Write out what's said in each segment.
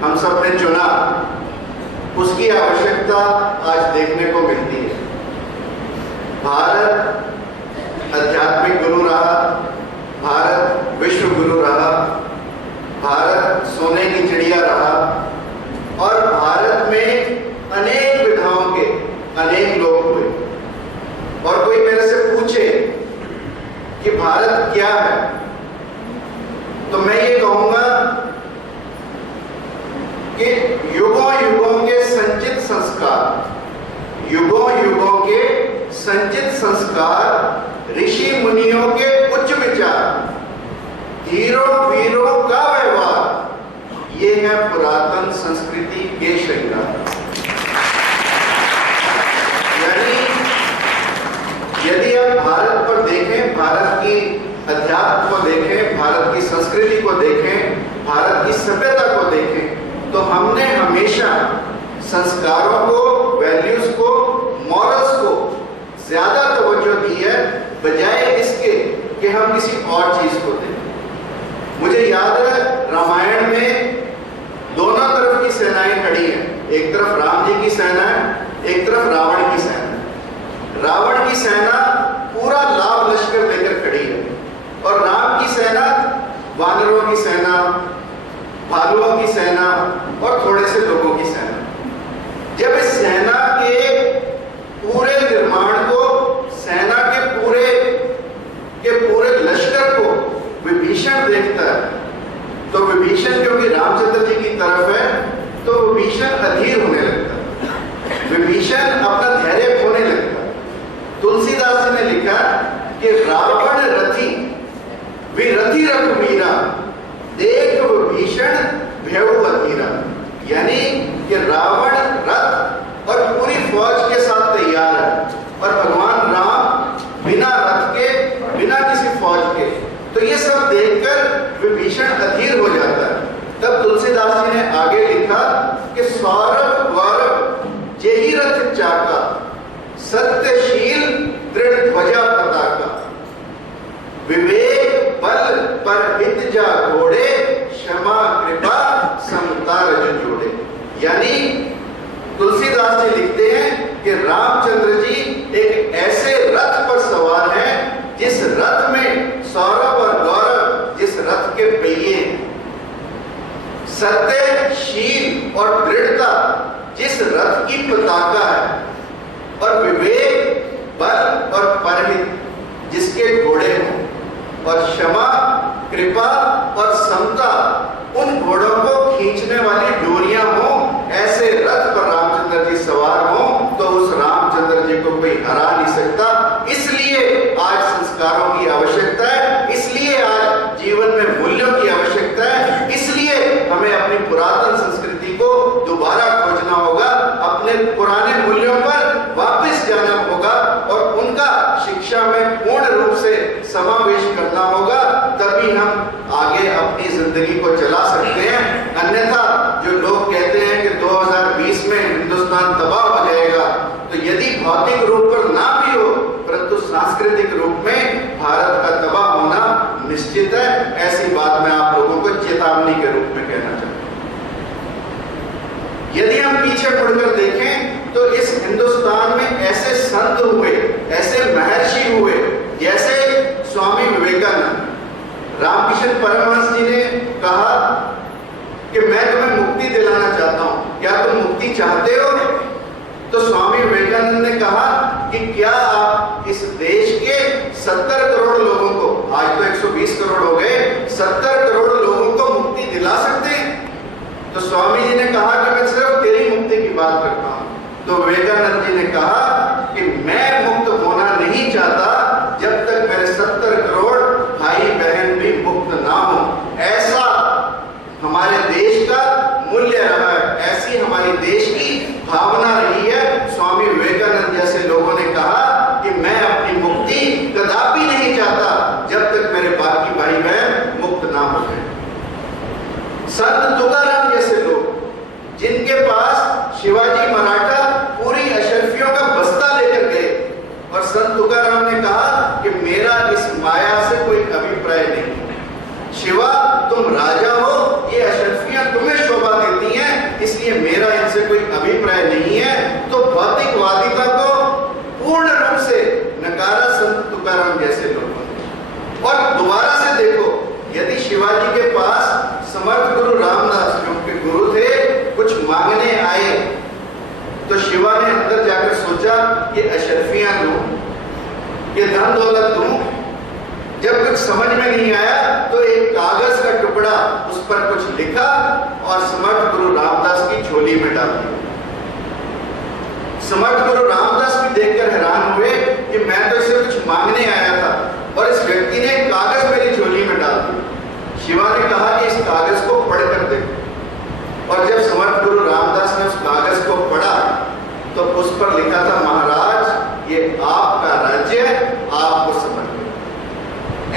हम सब ने चुना, उसकी आवश्यकता आज देखने को मिलती है। भारत आध्यात्मिक गुरु रहा, भारत विश्व गुरु रहा, भारत सोने की चिड़िया रहा और भारत में अनेक विधाओं के अनेक लोग हुए। और कोई मेरे से पूछे कि भारत क्या है, तो मैं ये कहूंगा कि युगों युगों के संचित संस्कार, युगों युगों के संचित संस्कार, ऋषि मुनियों के उच्च विचार, धीरों वीरों का व्यवहार, ये है पुरातन संस्कृति के श्रृंगार। यानी यदि आप भारत पर देखें, भारत की अध्यात्म को देखें, भारत की संस्कृति को देखें, भारत की सभ्यता को देखें, तो हमने हमेशा संस्कारों को, वैल्यूज को, मॉरल्स को ज्यादा तवज्जो दी है बजाय इसके कि हम किसी और चीज को दें। मुझे याद है रामायण में दोनों तरफ की सेनाएं खड़ी हैं, एक तरफ राम जी की सेना है, एक तरफ रावण की सेना है। रावण की सेना पूरा लाभ लश्कर लेकर खड़ी है और राम की सेना वानरों की सेना, भालुओं की सेना और थोड़े से लोगों की सेना। जब इस सेना के पूरे निर्माण को, सेना के पूरे लश्कर को विभीषण देखता है, तो विभीषण क्योंकि रामचंद्र जी की तरफ है, तो विभीषण अधीर होने लगता है, विभीषण अपना धैर्य खोने लगता है। तुलसीदास जी ने लिखा कि रावण रथी विरथी रघुवीरा, देख विभीषण भयउ अधीरा। यानी कि रावण रथ और पूरी फौज के साथ तैयार है और भगवान राम बिना रथ के, बिना किसी फौज के। तो ये सब देखकर विभीषण अधीर हो जाता है। तब तुलसीदास जी ने आगे लिखा कि सौरभ गौरव जेहि रथ चाका, सत्यशील दृढ़ ध्वजा पताका, विवेक बल पर हित जा घोड़े, क्षमा कृपा समता रज जोड़े। यानी तुलसीदास जी लिखते हैं कि रामचंद्र जी एक ऐसे रथ पर सवार हैं जिस रथ में सौरभ और गौरव, जिस रथ के पहिए, सत्य, शील और दृढ़ता जिस रथ की पताका है, और विवेक, बल और परहित जिसके घोड़े हों, और क्षमा, कृपा और समता उन घोड़ों को खींचने वाली डोरियां हों, ऐसे रथ पर रामचंद्र जी सवार हों, तो उस रामचंद्र जी को कोई हरा नहीं सकता। इसलिए आज संस्कारों की आवश्यकता है, इसलिए आज जीवन में मूल्यों की आवश्यकता है, इसलिए हमें अपनी पुरातन संस्कृति को दोबारा खोजना होगा, अपने पुराने मूल्यों पर वापस जाना होगा और उनका शिक्षा में पूर्ण रूप से समावेश करना होगा। तभी हम आगे अपनी जिंदगी को चला सकते हैं। अन्यथा जो लोग कहते हैं कि 2020 में हिंदुस्तान तबाह हो जाएगा, तो यदि भौतिक रूप पर ना भी हो परंतु सांस्कृतिक रूप में भारत का तबाह होना निश्चित है। ऐसी बात मैं आप लोगों को चेतावनी के रूप में कहना चाहता हूं। यदि हम पीछे मुड़कर देखें तो इस हिंदुस्तान में ऐसे संत हुए, ऐसे महर्षि हुए, जैसे स्वामी विवेकानंद। रामकृष्ण परमहंस जी ने कहा कि मैं तुम्हें मुक्ति दिलाना चाहता हूं, क्या तुम मुक्ति चाहते हो? तो स्वामी विवेकानंद ने कहा कि क्या आप इस देश के 70 करोड़ लोगों को, आज तो 120 करोड़ हो गए, 70 करोड़ लोगों को मुक्ति दिला सकते हैं? तो स्वामी जी ने कहा कि मैं सिर्फ तेरी मुक्ति की बात करता हूं। तो विवेकानंद जी ने कहा कि मैं मुक्त होना नहीं चाहता जब तक मेरे 70 करोड़ भाई बहन भी मुक्त ना हो। ऐसा हमारे देश का मूल्य रहा है, ऐसी हमारी देश की भावना रही है। स्वामी विवेकानंद जैसे लोगों ने कहा कि मैं अपनी मुक्ति कदापि नहीं चाहता जब तक मेरे बाकी भाई बहन मुक्त ना हो जाए। संत तुकाराम जैसे लोग, जिनके पास शिवाजी मराठा पूरी अशर्फियों का बस्ता लेकर गए और संत तुकाराम ने कहा कि मेरा इस माया से कोई अभिप्राय नहीं, शिवा तुम राजा हो, ये अशर्फियां तुम्हें शोभा देती इसलिए मेरा इनसे कोई अभिप्राय नहीं है। तो भौतिकवादिता को पूर्ण रूप से नकारा संत तुकाराम जैसे लोगों ने। और दोबारा से देखो, यदि शिवाजी के पास समर्थ गुरु रामदास जो उनके गुरु थे कुछ मांगने आए, तो शिवा ने अंदर जाकर सोचा कि अशरफियां दूं, ये धन दौलत दूं। जब कुछ समझ में नहीं आया तो एक कागज का टुकड़ा, उस पर कुछ लिखा और समर्थ गुरु रामदास की झोली में डाल दिया। समर्थ गुरु रामदास भी देखकर हैरान हुए कि मैं तो इसे कुछ मांगने आया था और इस व्यक्ति ने कागज मेरी झोली में डाल दिया। शिवा ने कहा कि इस कागज को पढ़कर देखो। और जब समर्थ गुरु रामदास ने उस कागज को पढ़ा तो उस पर लिखा था, महाराज ये आपका राज्य आपको समर्पित।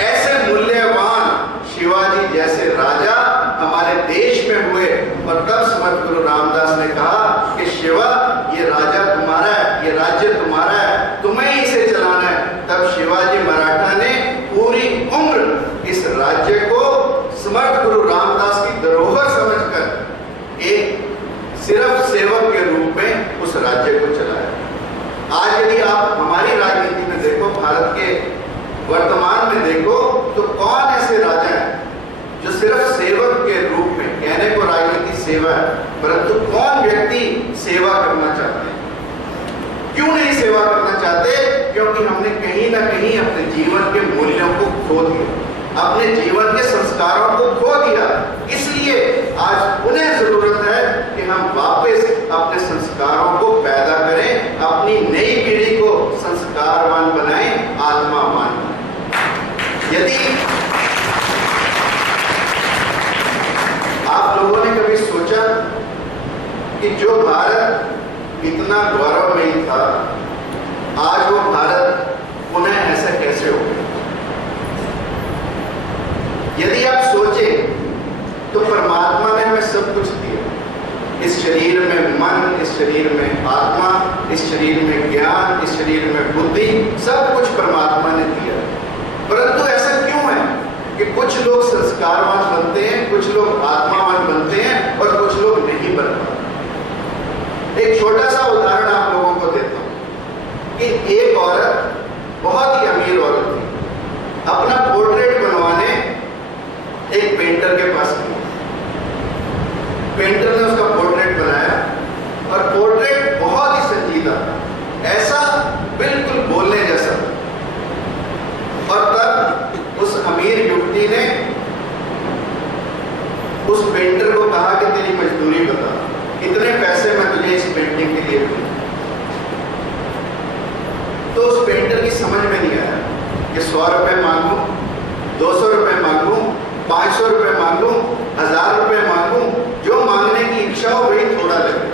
ऐसे मूल्यवान शिवाजी जैसे राजा हमारे देश में हुए। और तब समर्थ गुरु रामदास ने कहा कि शिवा ये राजा तुम्हारा है, ये राज्य तुम्हारा है, तुम्हें ही इसे चलाना है। तब शिवाजी मराठा ने पूरी उम्र इस राज्य को समर्थ गुरु रामदास की धरोहर समझकर एक सिर्फ सेवक के रूप में उस राज्य को चलाया। आज यदि आप हमारी राजनीति में देखो, भारत के वर्तमान में देखो, तो कौन ऐसे राजा हैं जो सिर्फ सेवक के रूप में, कहने को राजनीति सेवा है, परंतु कौन व्यक्ति सेवा करना चाहते हैं? क्यों नहीं सेवा करना चाहते? क्योंकि हमने कहीं ना कहीं अपने जीवन के मूल्यों को खो दिया, अपने जीवन के संस्कारों को खो दिया। इसलिए आज उन्हें जरूरत है कि हम वापस अपने संस्कारों को पैदा करें, अपनी नई पीढ़ी को संस्कारवान बनाएं, आत्मावान बनाएं। यदि आप लोगों ने कभी सोचा कि जो भारत इतना गौरवमयी था, आज वो भारत पुनः ऐसा कैसे हो गया? यदि आप सोचें तो परमात्मा ने हमें सब कुछ दिया। इस शरीर में मन, इस शरीर में आत्मा, इस शरीर में ज्ञान, इस शरीर में बुद्धि, सब कुछ परमात्मा ने दिया। परंतु ऐसा क्यों है कि कुछ लोग संस्कारवान बनते हैं, कुछ लोग आत्मावान बनते हैं और कुछ लोग नहीं बन पाते? एक छोटा सा उदाहरण आप लोगों को देता हूं कि एक औरत, बहुत ही अमीर औरत थी, अपना पोर्ट्रेट बनवाने एक पेंटर के पास गई। पेंटर ने उसका पोर्ट्रेट बनाया और पोर्ट्रेट बहुत ही संजीदा, ऐसा बिल्कुल बोलने जैसा। और तब उस अमीर युवती ने उस पेंटर को कहा कि तेरी मजदूरी बता, इतने पैसे मैं तुझे इस पेंटिंग के लिए दूं। तो उस पेंटर की समझ में नहीं आया कि 100 रुपए मांगू, 200 रुपए मांगू, 500 रुपए मांगू, 1000 रुपए मांगू, जो मांगने की इच्छा हो वही थोड़ा लगे,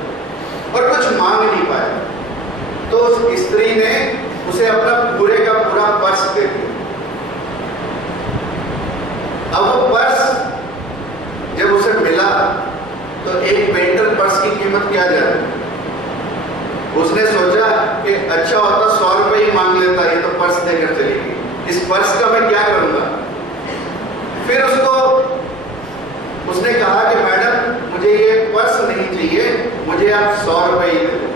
और कुछ मांग नहीं पाया। तो उस स्त्री ने उसे अपना पूरे का पूरा पर्स दे दिया। अब वो पर्स जब उसे मिला तो एक पेंटर पर्स की कीमत क्या जाने? उसने सोचा कि अच्छा होता 100 रुपए ही मांग लेता, ये तो पर्स देकर चलेगी, इस पर्स का मैं क्या करूंगा? फिर उसने कहा कि मैडम मुझे ये पर्स नहीं चाहिए, मुझे आप 100 रुपए ही दे दो।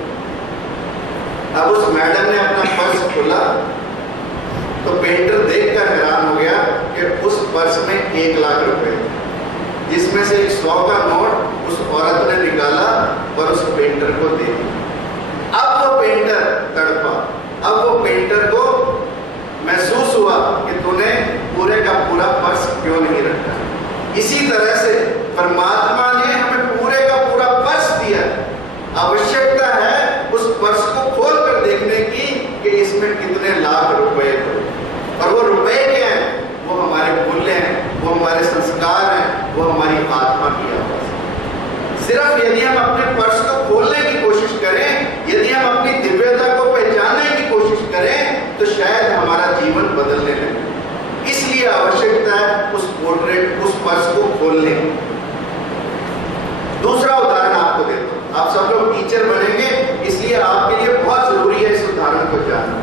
अब उस मैडम ने अपना पर्स खोला तो पेंटर देखकर हैरान हो गया कि उस पर्स में 1 लाख रुपए, जिसमें से 100 का नोट उस औरत ने निकाला और उस पेंटर को दे दिया। अब वो पेंटर तड़पा, अब वो पेंटर को महसूस हुआ कि तूने पूरे का पूरा पर्स क्यों नहीं रखा। इसी तरह से परमात्मा ने हमें पूरे का पूरा पर्स दिया। आवश्यकता है उस पर्स को खोल कर देखने की कि इसमें कितने लाख रुपए हैं, और वो रुपए क्या हैं? वो हमारे मूल्य हैं, वो हमारे संस्कार हैं, वो हमारी आत्मा की आवाज है। सिर्फ यदि हम अपने पर्स को खोलने की कोशिश करें, यदि हम अपनी दिव्यता को पहचानने की कोशिश करें, तो शायद हमारा जीवन बदलने लगे। इसलिए आवश्यकता है उस पोर्ट्रेट, उस पर्स को खोलने की। दूसरा उदाहरण आपको देता हूं। आप सब लोग टीचर बनेंगे, इसलिए आपके लिए बहुत जरूरी है इस उदाहरण को जानना।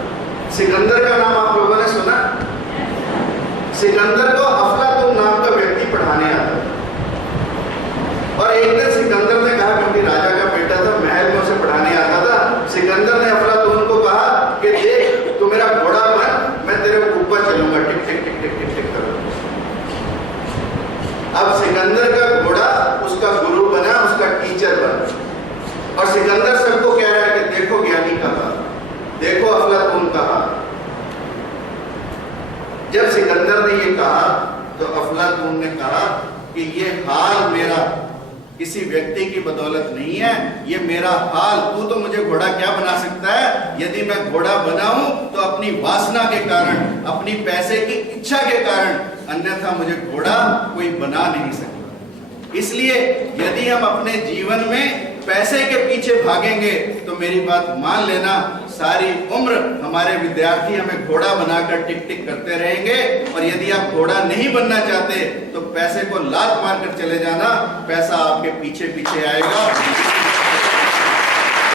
सिकंदर का नाम आप लोगों ने सुना? सिकंदर को अफलातून नाम का व्यक्ति पढ़ाने आता था, और एक दिन सिकंदर ने कहा, क्योंकि राजा कि ये हाल मेरा किसी व्यक्ति की बदौलत नहीं है, ये मेरा हाल, तू तो मुझे घोड़ा क्या बना सकता है? यदि मैं घोड़ा बनाऊं तो अपनी वासना के कारण, अपनी पैसे की इच्छा के कारण, अन्यथा मुझे घोड़ा कोई बना नहीं सकता। इसलिए यदि हम अपने जीवन में पैसे के पीछे भागेंगे तो मेरी बात मान लेना, सारी उम्र हमारे विद्यार्थी हमें घोड़ा बनाकर टिक टिक करते रहेंगे। और यदि आप घोड़ा नहीं बनना चाहते तो पैसे को लात मारकर चले जाना, पैसा आपके पीछे पीछे आएगा।